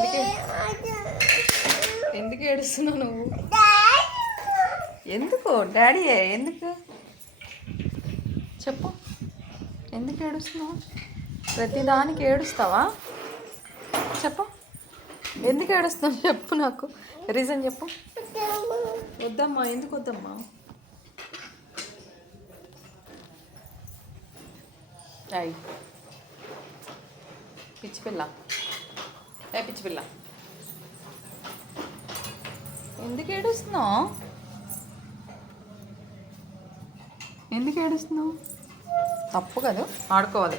ఎందుకు ఎందుకు ఏడుస్తున్నావు నువ్వు? ఎందుకు డాడీ ఎందుకు చెప్పు? ఎందుకు ఏడుస్తున్నావు? ప్రతిదానికి ఏడుస్తావా? చెప్పు, ఎందుకు ఏడుస్తున్నావు చెప్పు, నాకు రీజన్ చెప్పు. వద్దమ్మా, ఎందుకు వద్దమ్మా? అయ్యి పిచ్చి పిల్ల, పిచ్చి పిల్ల, ఎందుకు ఏడుస్తున్నావు? ఎందుకు ఏడుస్తున్నావు? తప్పు కదా, ఆడుకోవాలి.